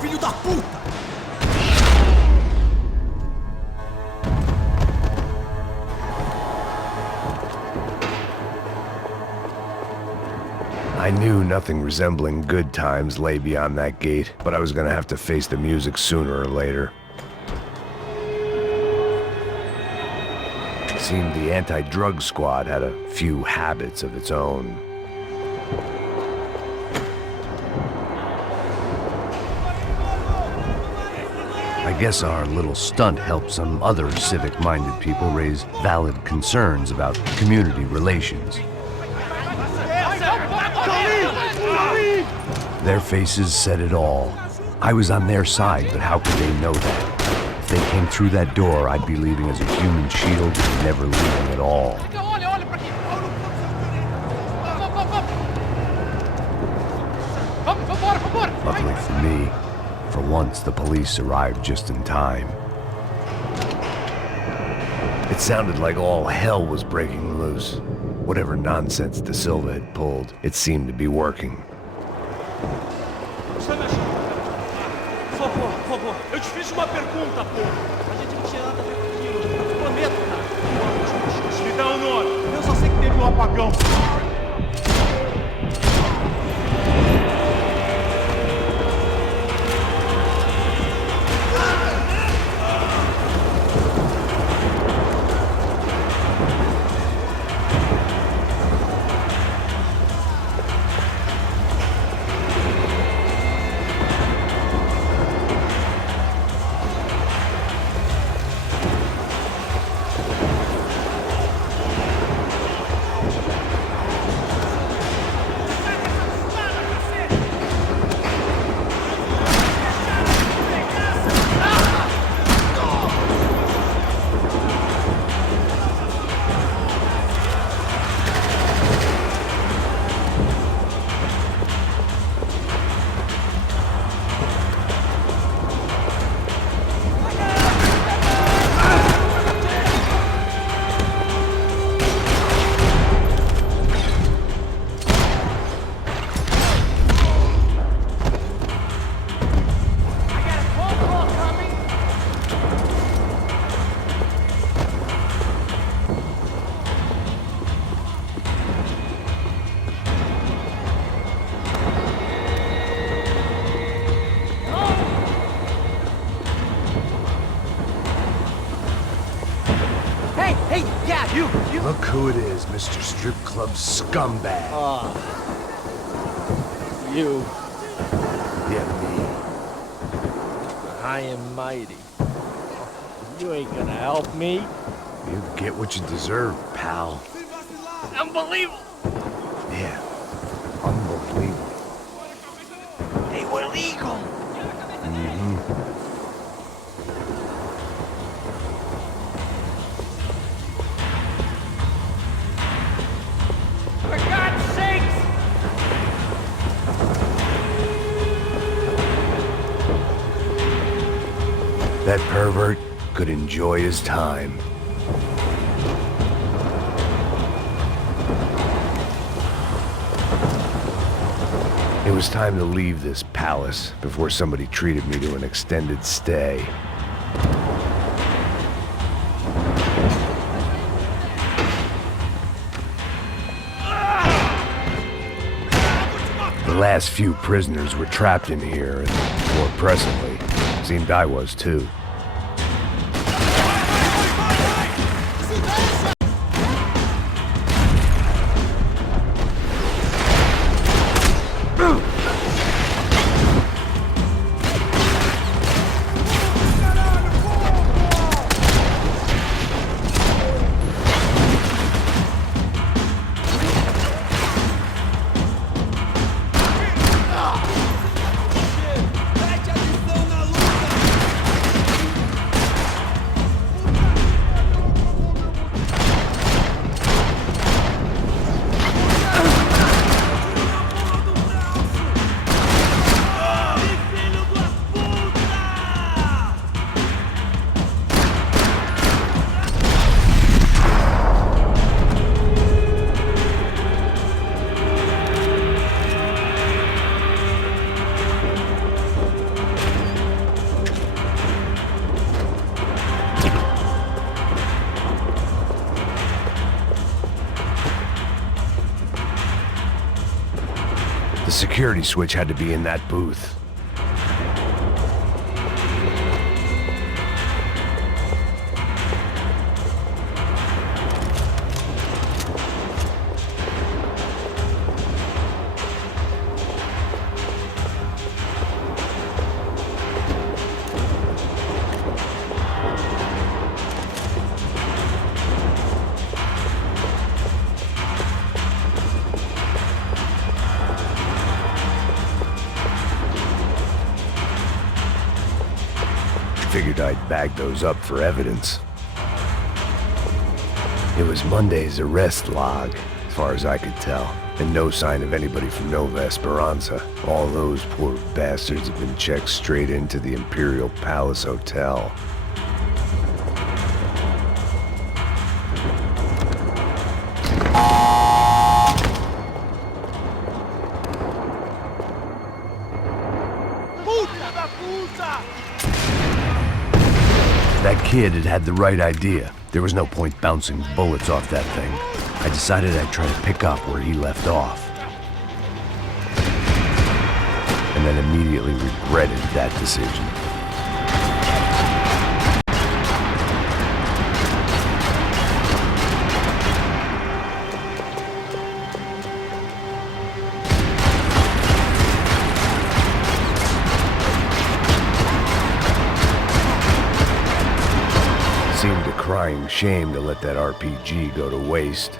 filho da puta! I knew nothing resembling good times lay beyond that gate, but I was gonna have to face the music sooner or later. It seemed the anti-drug squad had a few habits of its own. I guess our little stunt helped some other civic-minded people raise valid concerns about community relations. Their faces said it all. I was on their side, but how could they know that? If they came through that door, I'd be leaving as a human shield and never leaving at all. Luckily for me, for once the police arrived just in time. It sounded like all hell was breaking loose. Whatever nonsense De Silva had pulled, it seemed to be working. Por favor, eu te fiz uma pergunta, pô. A gente não tinha nada a ver com aquilo. Eu te prometo, cara. Me dá o nome. Eu só sei que teve um apagão. Look who it is, Mr. Strip Club Scumbag. You. Yeah, me. High and mighty. You ain't gonna help me. You get what you deserve, pal. Unbelievable. Yeah, unbelievable. They were legal. For God's sakes! That pervert could enjoy his time. It was time to leave this palace before somebody treated me to an extended stay. The last few prisoners were trapped in here, and more presently, seemed I was too. security switch had to be in that booth. Figured I'd bag those up for evidence. It was Monday's arrest log, as far as I could tell, and no sign of anybody from Nova Esperanza. All those poor bastards have been checked straight into the Imperial Palace Hotel. That kid had had the right idea. There was no point bouncing bullets off that thing. I decided I'd try to pick up where he left off. And then immediately regretted that decision. Seemed a crying shame to let that RPG go to waste.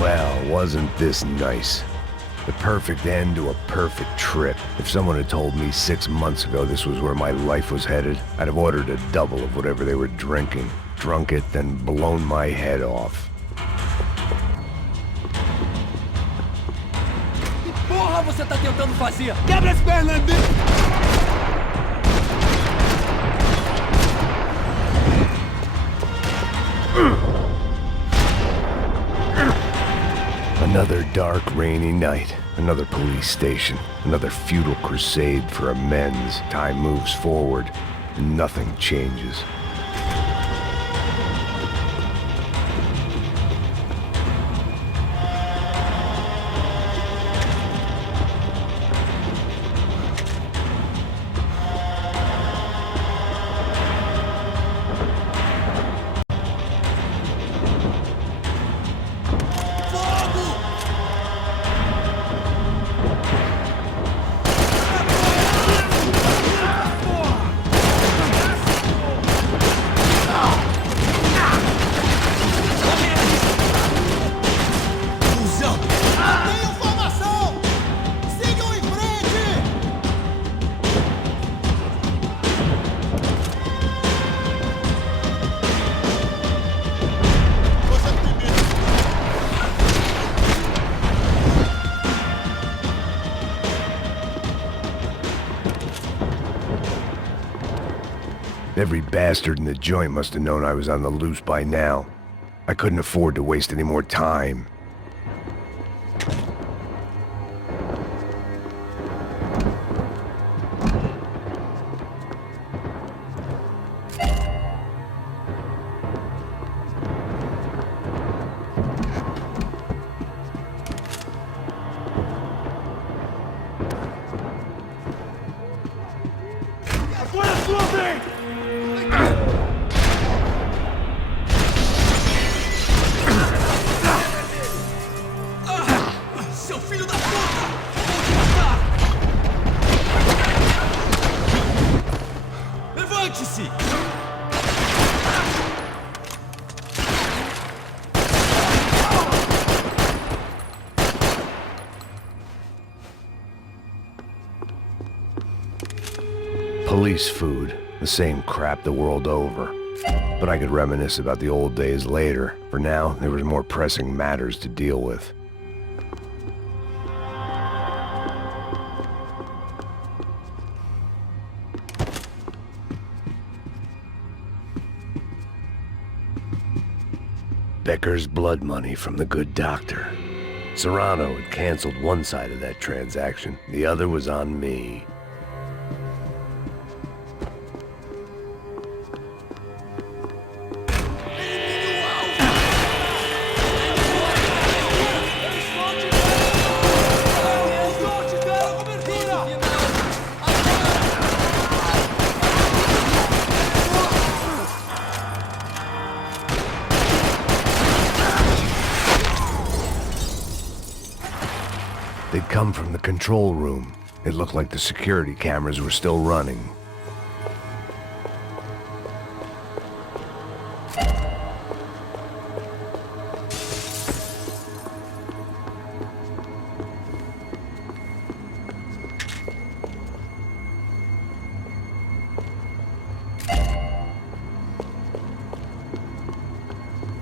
Well, wasn't this nice? The perfect end to a perfect trip. If someone had told me 6 months ago this was where my life was headed, I'd have ordered a double of whatever they were drinking, drunk it, then blown my head off. Que porra você tá tentando fazer? Quebra as pernas dele! Another dark, rainy night. Another police station. Another futile crusade for amends. Time moves forward, and nothing changes. Every bastard in the joint must have known I was on the loose by now. I couldn't afford to waste any more time. Agora é sua vez! Seu filho da puta! Vou te matar! Levante-se! Police food, the same crap the world over. But I could reminisce about the old days later. For now, there was more pressing matters to deal with. Becker's blood money from the good doctor. Serrano had canceled one side of that transaction. The other was on me. They'd come from the control room. It looked like the security cameras were still running.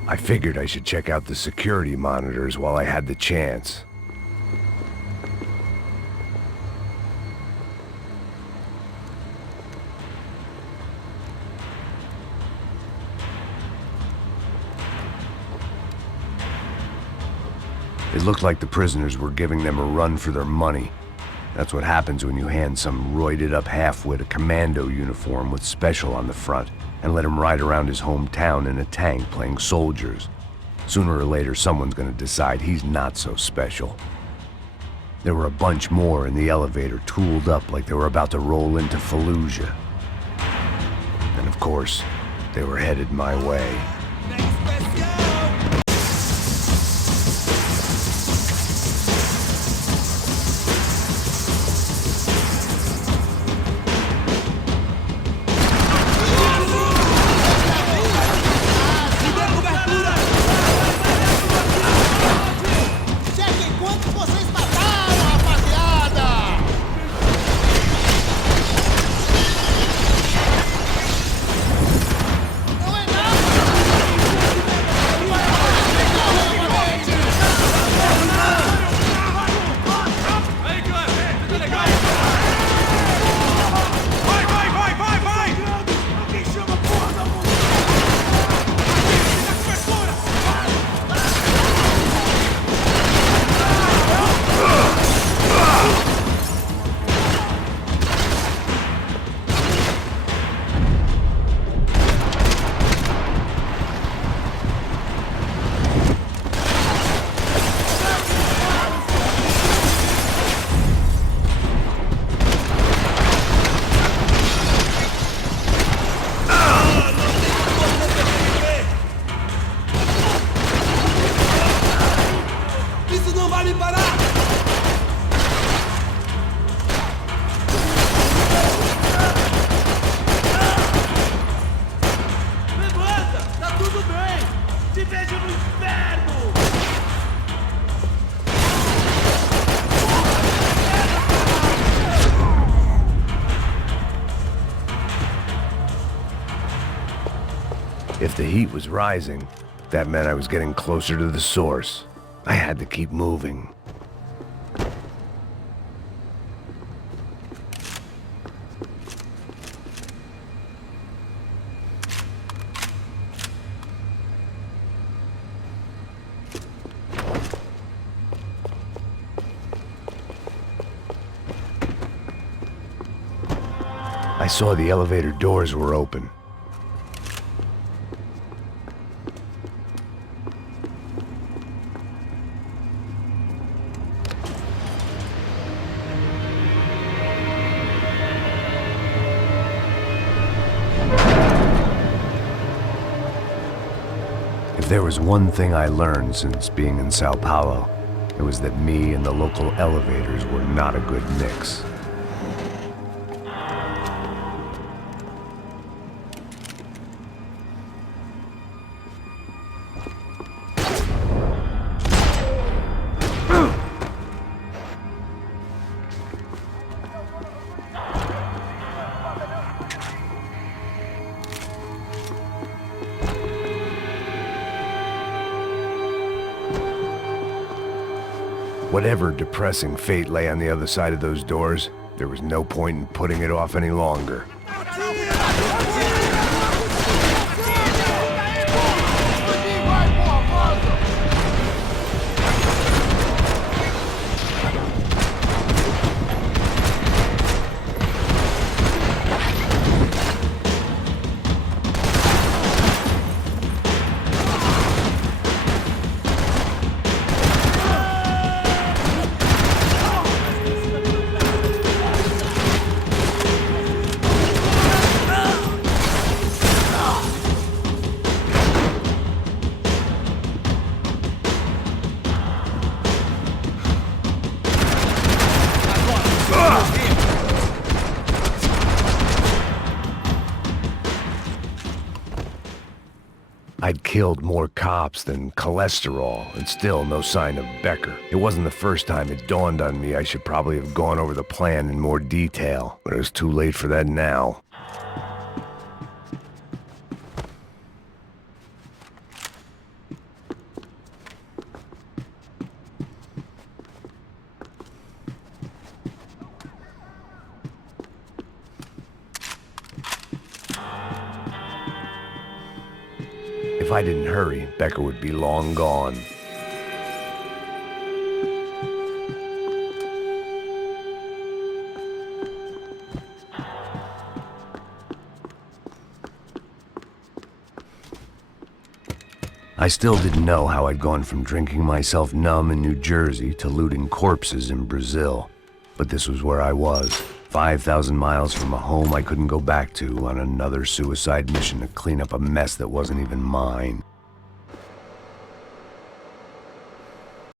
I figured I should check out the security monitors while I had the chance. It looked like the prisoners were giving them a run for their money. That's what happens when you hand some roided-up halfwit a commando uniform with special on the front and let him ride around his hometown in a tank playing soldiers. Sooner or later, someone's gonna decide he's not so special. There were a bunch more in the elevator, tooled up like they were about to roll into Fallujah. And of course, they were headed my way. If the heat was rising, that meant I was getting closer to the source. I had to keep moving. I saw the elevator doors were open. If there was one thing I learned since being in Sao Paulo, it was that me and the local elevators were not a good mix. Whatever depressing fate lay on the other side of those doors, there was no point in putting it off any longer. I'd killed more cops than cholesterol, and still no sign of Becker. It wasn't the first time it dawned on me I should probably have gone over the plan in more detail, but it was too late for that now. If I didn't hurry, Becker would be long gone. I still didn't know how I'd gone from drinking myself numb in New Jersey to looting corpses in Brazil. But this was where I was, 5,000 miles from a home I couldn't go back to, on another suicide mission to clean up a mess that wasn't even mine.